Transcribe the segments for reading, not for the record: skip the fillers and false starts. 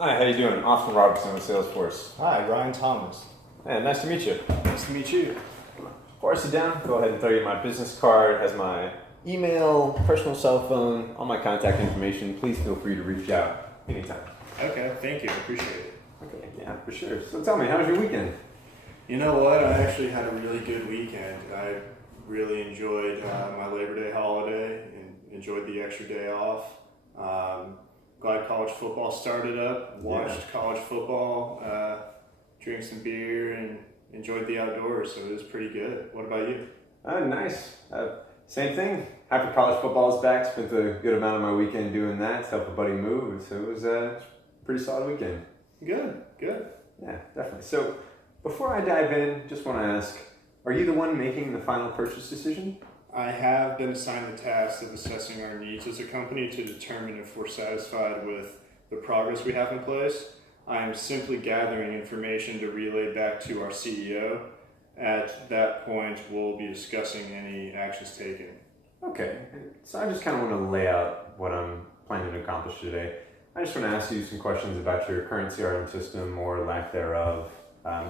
Hi, how you doing? Austin Robertson with Salesforce. Hi, Ryan Thomas. Hey, nice to meet you. Nice to meet you. Before I sit down, go ahead and throw you my business card. It has my email, personal cell phone, all my contact information. Please feel free to reach out anytime. Okay, thank you. I appreciate it. Okay, yeah, for sure. So tell me, how was your weekend? You know what? I actually had a really good weekend. I really enjoyed my Labor Day holiday and enjoyed the extra day off. Glad college football started up. Watched college football, drank some beer, and enjoyed the outdoors. So it was pretty good. What about you? Nice. Same thing. Happy college football is back. Spent a good amount of my weekend doing that. Helped a buddy move. So it was a pretty solid weekend. Good. Yeah, definitely. So before I dive in, just want to ask, are you the one making the final purchase decision? I have been assigned the task of assessing our needs as a company to determine if we're satisfied with the progress we have in place. I am simply gathering information to relay back to our CEO. At that point, we'll be discussing any actions taken. Okay, so I just kind of want to lay out what I'm planning to accomplish today. I just want to ask you some questions about your current CRM system or lack thereof.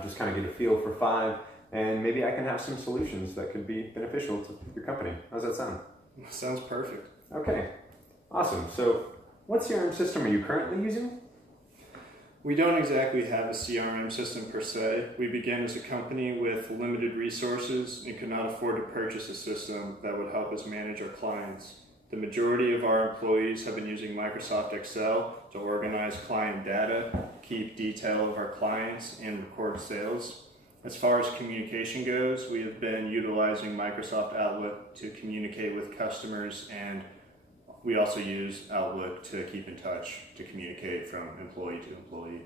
Just kind of get a feel for Five, and maybe I can have some solutions that could be beneficial to your company. How's that sound? Sounds perfect. Okay, awesome. So what CRM system are you currently using? We don't exactly have a CRM system per se. We began as a company with limited resources and could not afford to purchase a system that would help us manage our clients. The majority of our employees have been using Microsoft Excel to organize client data, keep detail of our clients, and record sales. As far as communication goes, we have been utilizing Microsoft Outlook to communicate with customers, and we also use Outlook to keep in touch, to communicate from employee to employee.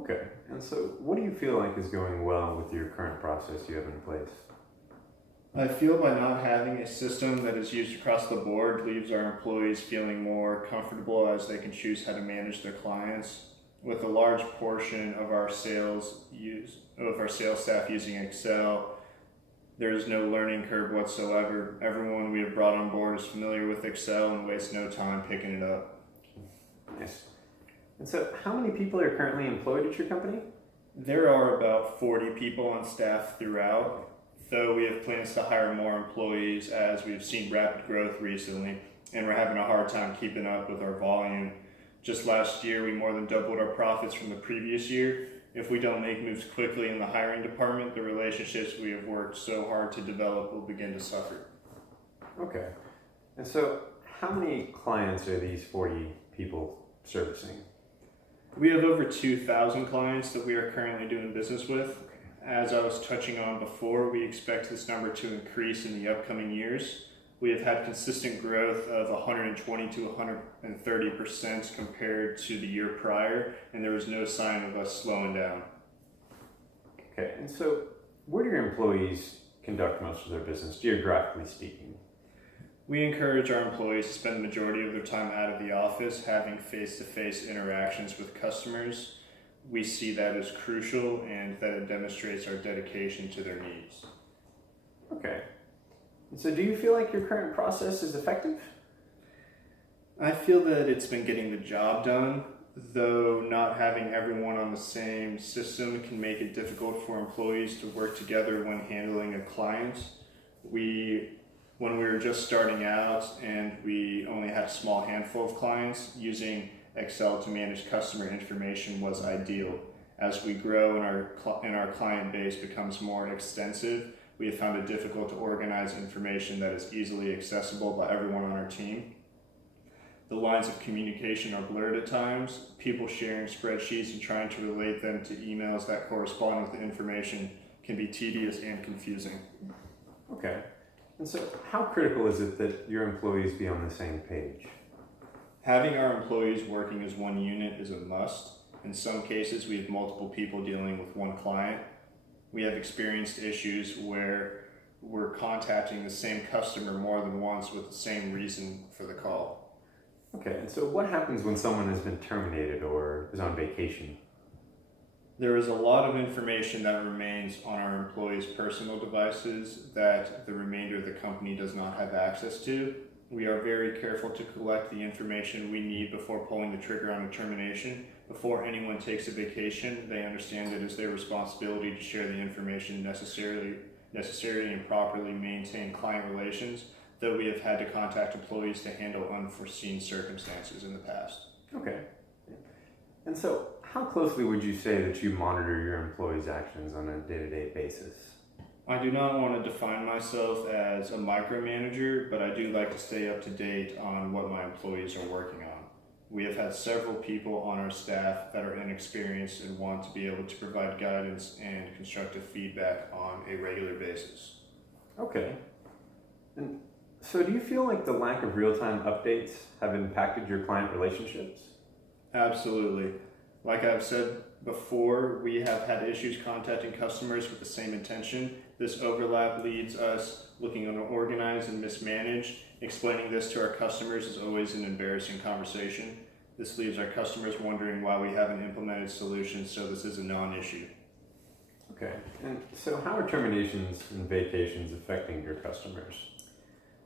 Okay, and so what do you feel like is going well with your current process you have in place? I feel by not having a system that is used across the board leaves our employees feeling more comfortable as they can choose how to manage their clients. With a large portion of our sales staff using Excel, there is no learning curve whatsoever. Everyone we have brought on board is familiar with Excel and wastes no time picking it up. Nice. And so how many people are currently employed at your company? There are about 40 people on staff throughout, though we have plans to hire more employees as we've seen rapid growth recently and we're having a hard time keeping up with our volume. Just last year, we more than doubled our profits from the previous year. If we don't make moves quickly in the hiring department, the relationships we have worked so hard to develop will begin to suffer. Okay. And so how many clients are these 40 people servicing? We have over 2,000 clients that we are currently doing business with. As I was touching on before, we expect this number to increase in the upcoming years. We have had consistent growth of 120 to 130% compared to the year prior, and there was no sign of us slowing down. Okay, and so where do your employees conduct most of their business, geographically speaking? We encourage our employees to spend the majority of their time out of the office, having face-to-face interactions with customers. We see that as crucial and that it demonstrates our dedication to their needs. Okay. And so do you feel like your current process is effective? I feel that it's been getting the job done, though not having everyone on the same system can make it difficult for employees to work together when handling a client. When we were just starting out and we only had a small handful of clients, using Excel to manage customer information was ideal. As we grow and our client base becomes more extensive, we have found it difficult to organize information that is easily accessible by everyone on our team. The lines of communication are blurred at times. People sharing spreadsheets and trying to relate them to emails that correspond with the information can be tedious and confusing. Okay. And so how critical is it that your employees be on the same page? Having our employees working as one unit is a must. In some cases, we have multiple people dealing with one client. We have experienced issues where we're contacting the same customer more than once with the same reason for the call. Okay, and so what happens when someone has been terminated or is on vacation? There is a lot of information that remains on our employees' personal devices that the remainder of the company does not have access to. We are very careful to collect the information we need before pulling the trigger on a termination before anyone takes a vacation, they understand that it's their responsibility to share the information necessary and properly maintain client relations, though we have had to contact employees to handle unforeseen circumstances in the past. Okay. And so, how closely would you say that you monitor your employees' actions on a day-to-day basis? I do not want to define myself as a micromanager, but I do like to stay up to date on what my employees are working on. We have had several people on our staff that are inexperienced and want to be able to provide guidance and constructive feedback on a regular basis. Okay. And so, do you feel like the lack of real-time updates have impacted your client relationships? Absolutely. Like I've said before, we have had issues contacting customers with the same intention. This overlap leads us looking unorganized and mismanaged. Explaining this to our customers is always an embarrassing conversation. This leaves our customers wondering why we haven't implemented solutions, so this is a non-issue. Okay. And so, how are terminations and vacations affecting your customers?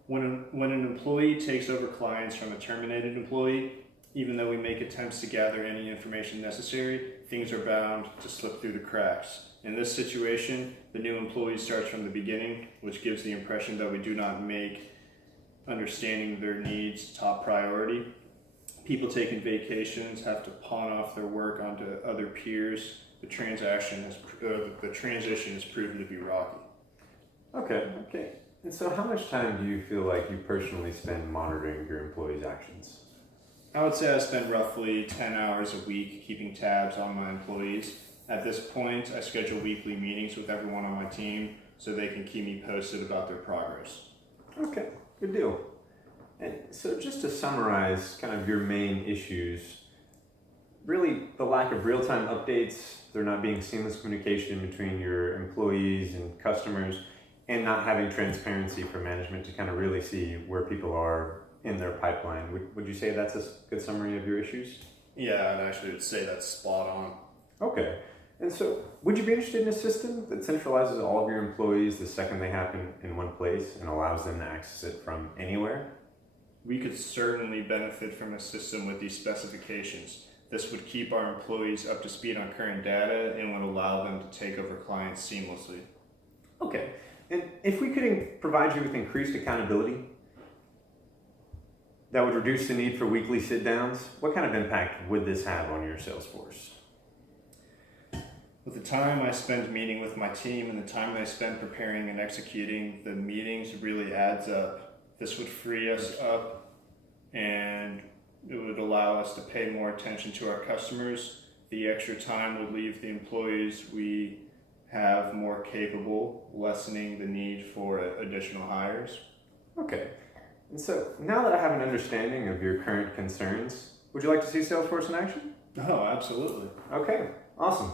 When an employee takes over clients from a terminated employee, even though we make attempts to gather any information necessary, things are bound to slip through the cracks. In this situation, the new employee starts from the beginning, which gives the impression that we do not make understanding their needs top priority. People taking vacations have to pawn off their work onto other peers. The transition has proven to be rocky. Okay. And so, how much time do you feel like you personally spend monitoring your employees' actions? I would say I spend roughly 10 hours a week keeping tabs on my employees. At this point, I schedule weekly meetings with everyone on my team so they can keep me posted about their progress. Okay, good deal. And so, just to summarize kind of your main issues, really the lack of real-time updates, there not being seamless communication between your employees and customers, and not having transparency for management to kind of really see where people are in their pipeline. Would you say that's a good summary of your issues? Yeah, I'd actually say that's spot on. Okay. And so, would you be interested in a system that centralizes all of your employees the second they happen in one place and allows them to access it from anywhere? We could certainly benefit from a system with these specifications. This would keep our employees up to speed on current data and would allow them to take over clients seamlessly. Okay. And if we could provide you with increased accountability, that would reduce the need for weekly sit-downs, what kind of impact would this have on your sales force? With the time I spend meeting with my team and the time I spend preparing and executing, the meetings really adds up. This would free us up and it would allow us to pay more attention to our customers. The extra time would leave the employees we have more capable, lessening the need for additional hires. Okay. And so, now that I have an understanding of your current concerns, would you like to see Salesforce in action? Oh, absolutely. Okay, awesome.